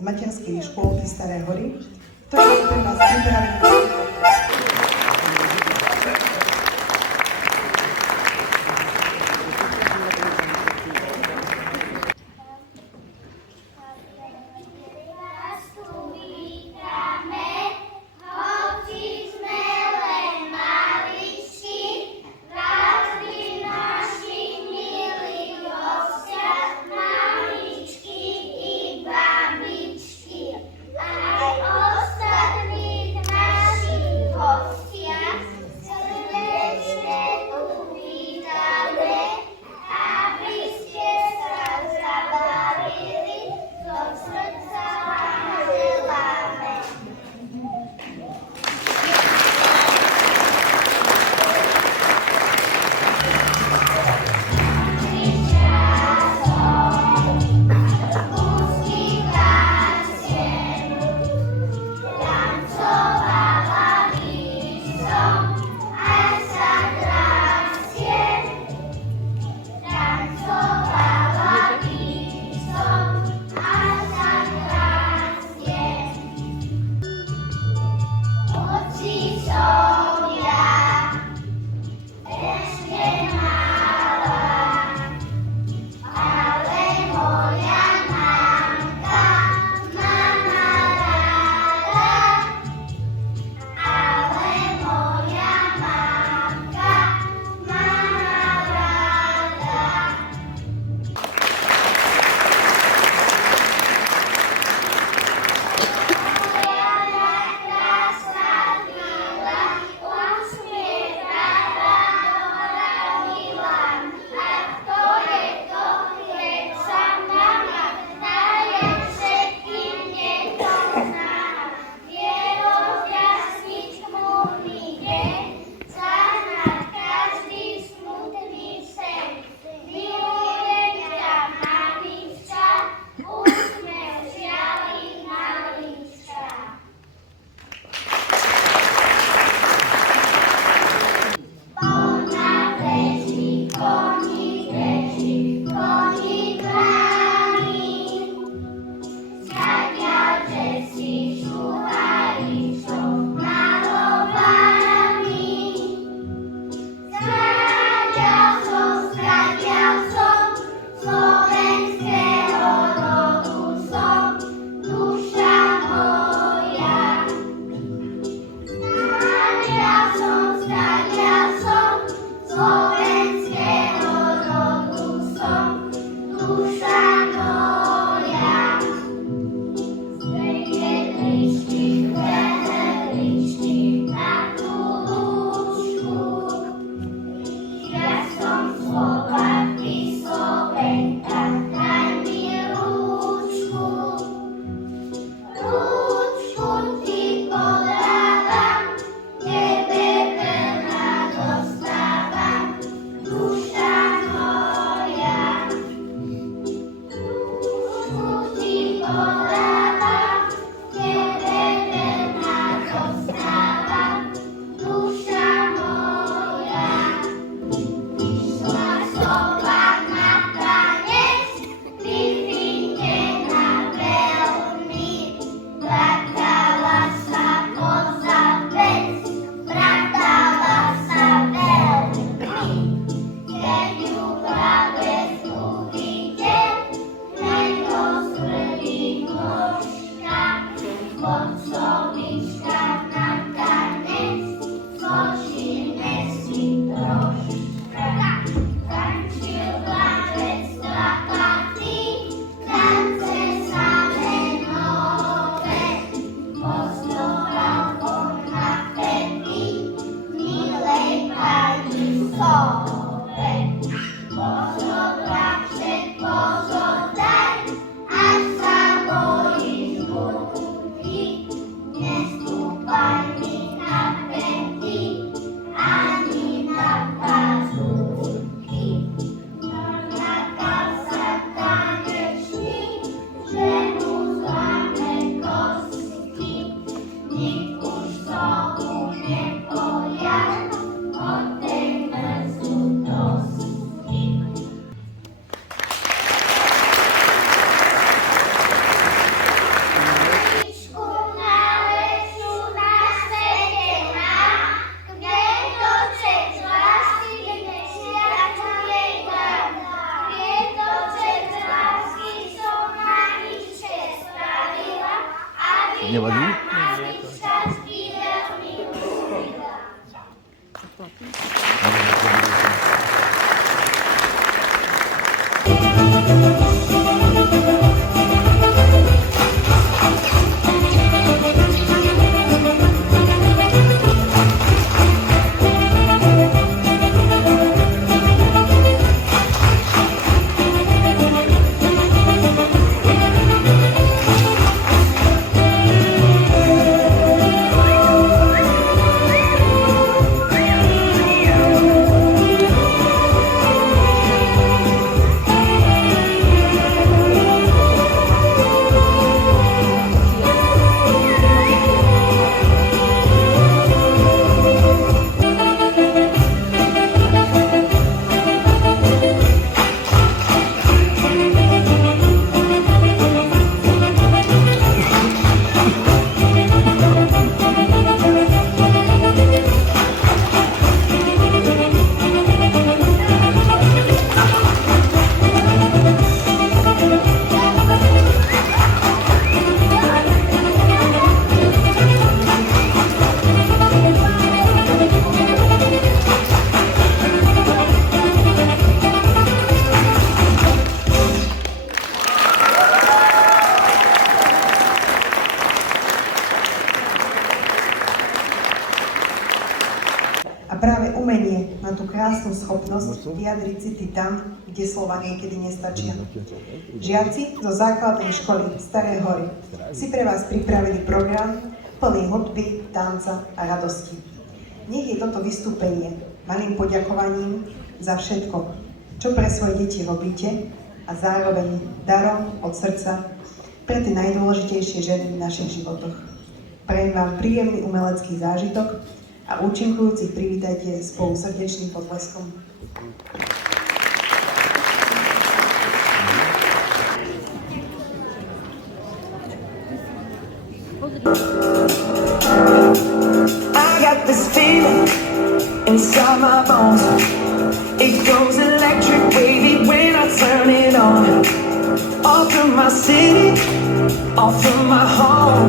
z materskej škôlky Staré Hory, ktorý pre nás pripravený. Nevadí? A práve umenie má tú krásnu schopnosť vyjadriť city tam, kde slova niekedy nestačia. Žiaci zo základnej školy Staré Hory si pre vás pripravili program plný hudby, tanca a radosti. Nech je toto vystúpenie malým poďakovaním za všetko, čo pre svoje deti robíte a zároveň darom od srdca pre tie najdôležitejšie ženy v našich životoch. Prajem vám príjemný umelecký zážitok a účinkujúcich privítajte spolu srdečným potleskom. I got this feeling inside my bones. It goes electric wavy when I turn it on. Off from my city, off from my home.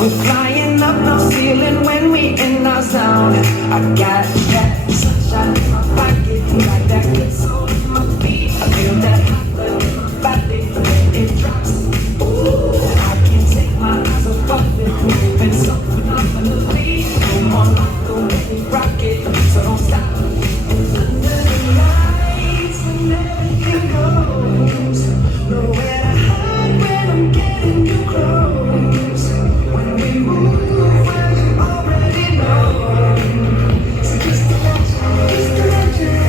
We're flying up no ceiling when we in our zone. I got that sunshine in my pocket, got that good soul in my feet. I feel that hot blood in my body when it drops. Ooh, I can't take my eyes off of it, moving so phenomenally. Come on, like the way we rock it, so don't stop. And under the lights and everything goes. Nowhere to hide when I'm getting too close. When we move, you already know. So just imagine, just imagine.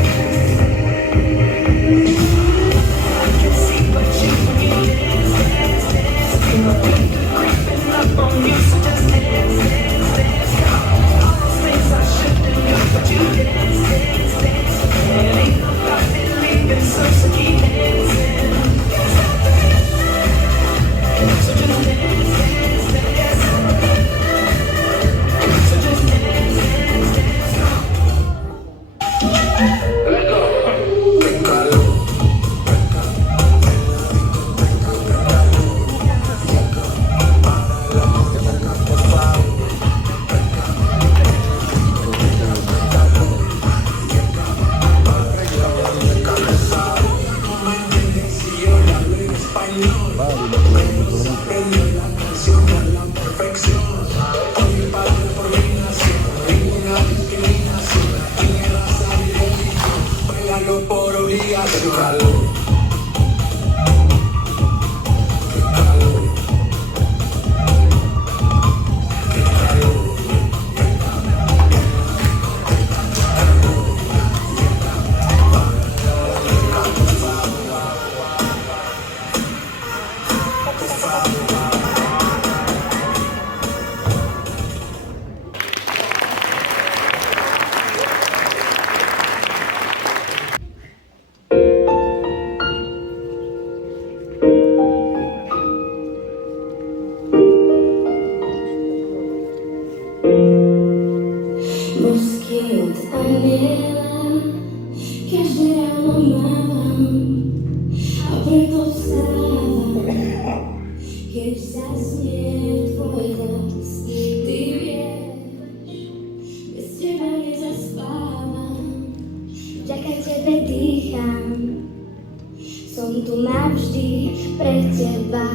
Som tu navždy pre teba,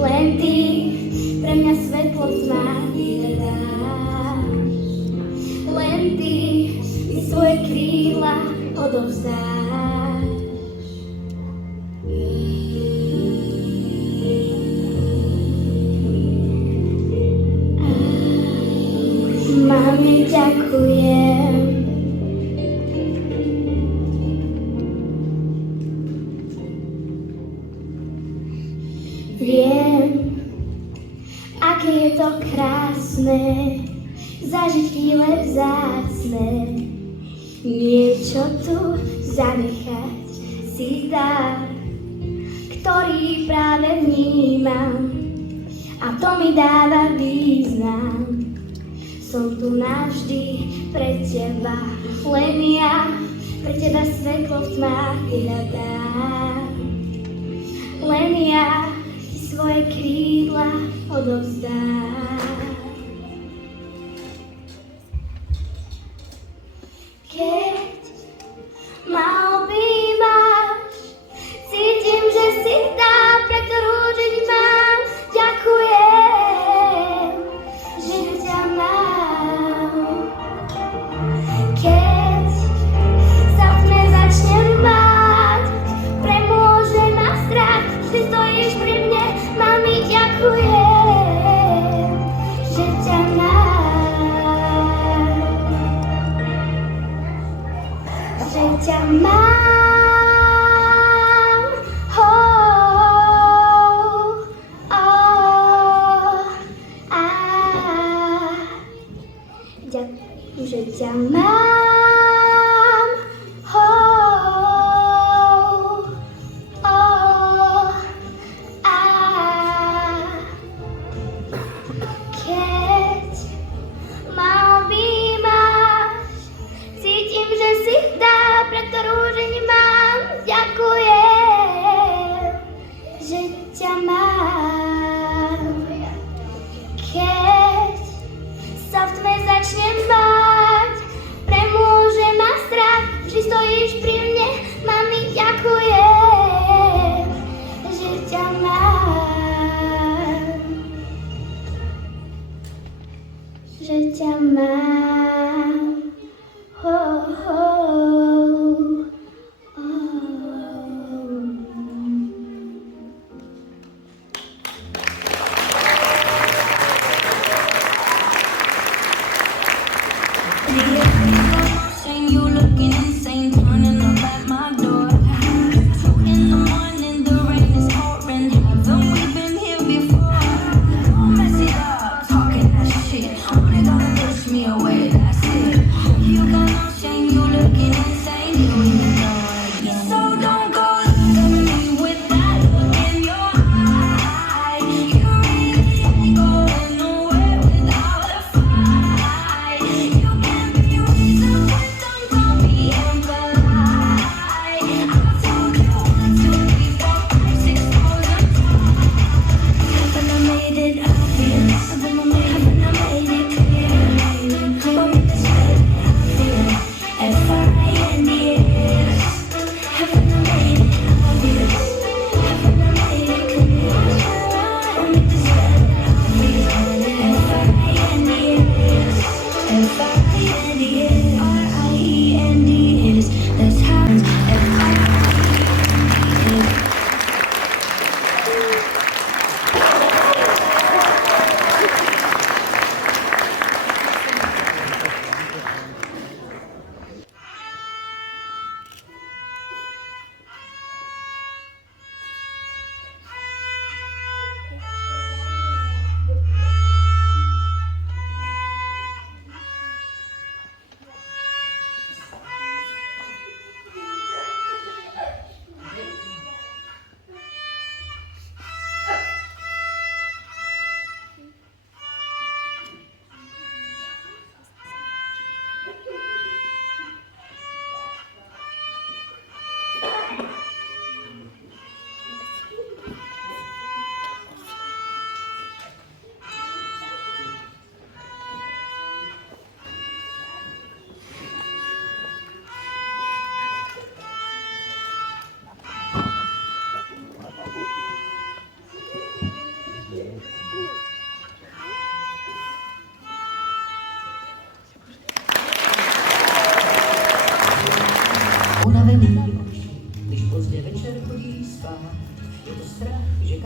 len ty pre mňa svetlo v tmách vyhľadáš. Len ty mi svoje krídla odovzdáš. Mami, ďakujem. Viem, aké je to krásne, zažiť chvíle vzácne, niečo tu zanechať si dar, ktorý práve vnímam, a to mi dáva význam. Som tu navždy pre teba, len ja pre teba svetlo v tmách vyhľadám. Len ja ti svoje krídla odovzdám. Keď ma objímaš, cítim, že si tá, pre ktorú žiť mám. Ďakujem, že ťa mám. Keď sa v tme začnem báť, premôže ma strach, vždy stojíš pri mne, mami, ďakujem.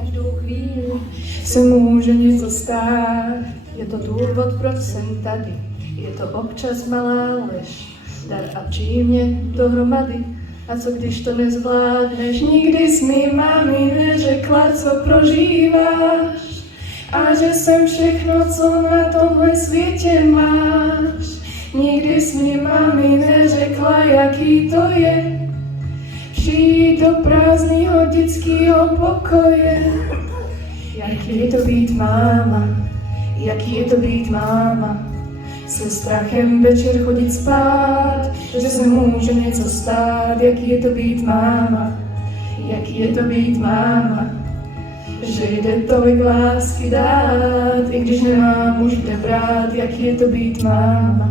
Každou chvíli se může něco stát. Je to důvod, proč jsem tady. Je to občas malá lež, dar a přímě dohromady. A co když to nezvládneš? Nikdy jsi mi mami neřekla, co prožíváš. A že jsem všechno, co na tomhle světě máš. Nikdy jsi mi mami neřekla, jaký to je. Přijít do prázdného dětského pokoje. Jaký je to být máma, jaký je to být máma. Se strachem večer chodit spát, že se může něco stát. Jaký je to být máma, jaký je to být máma. Že jde tolik lásky dát, i když nemám, můžete brát. Jaký je to být máma.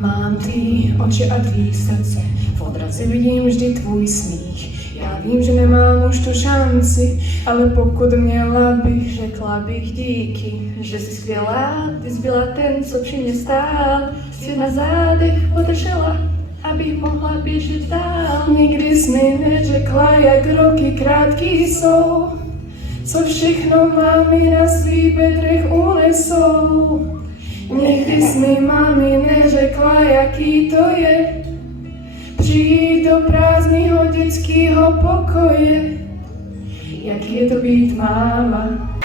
Mám tvý oči a tvý srdce, v odrazi vidím vždy tvůj smích. Já vím, že nemám už tu šanci, ale pokud měla bych, řekla bych díky. Že jsi skvělá, ty jsi byla ten, co při mě stál. Jsi na zádech podržela, abych mohla běžet dál. Nikdy jsi mi neřekla, jak roky krátký jsou, co všechno mámy na svých bedrech unesou. Nikdy jsi mi mami neřekla, jaký to je. Přijít do prázdného dětského pokoje. Jaký je to být máma.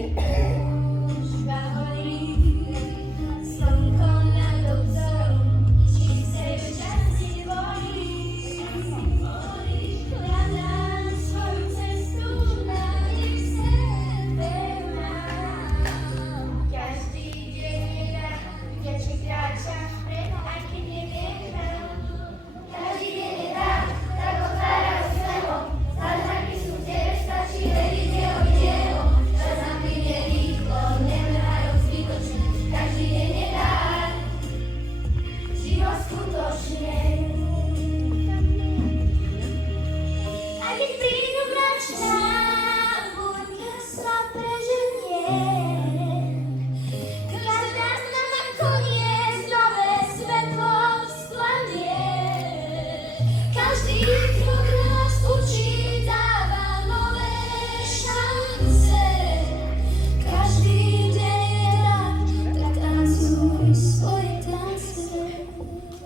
Húška horí, slnko nad obzorom, čítajú časti volí. Hľadám svoju cestu, nádej v sebe mám. Každý deň je dar, kde či kráčam vpred, aj keď neviem kam. Každý deň je dar, tak otvárajú svetlo. Zázraky sú v tebe, stačí veriť jeho dielo. Čas nám plynie rýchlo, nemrhajú zbytočne. Každý deň je dar, život skutočne. Aj keď prídu mračná, búrka sa preženie. Každá z nás nakoniec nové svetlo vzplanie. Každý krok nás učí, dáva nové šance. Každý deň je dar, tak tancuj svoje tance.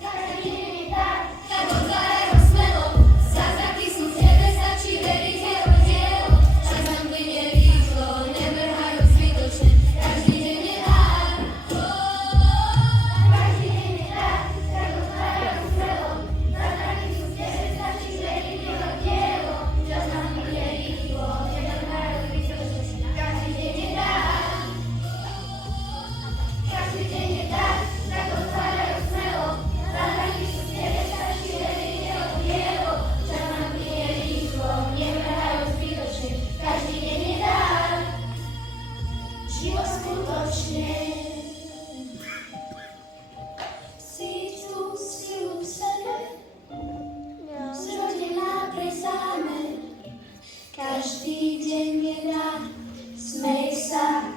Každý deň je dar, tak otvárajú smelo. Zázraky sú v tebe, stačí veriť jeho dielo. Čas nám plynie rýchlo, nemrhajú zbytočne. Každý deň je dar. Každý deň je dar, tak otvárajú smelo. Zázraky sú v tebe, stačí veriť jeho dielo. Čas nám plynie rýchlo, nemrhajú zbytočne. Každý deň je dar. Každý deň je dar, tak otvárajú smelo. Zázraky sú v tebe, stačí veriť jeho dielo. Čas nám plynie rýchlo, nemrhajú zbytočne. Každý deň je dar, život skutočne. Cíť tú silu v sebe, zrodená pre zámer. Každý deň je dar, smej sa,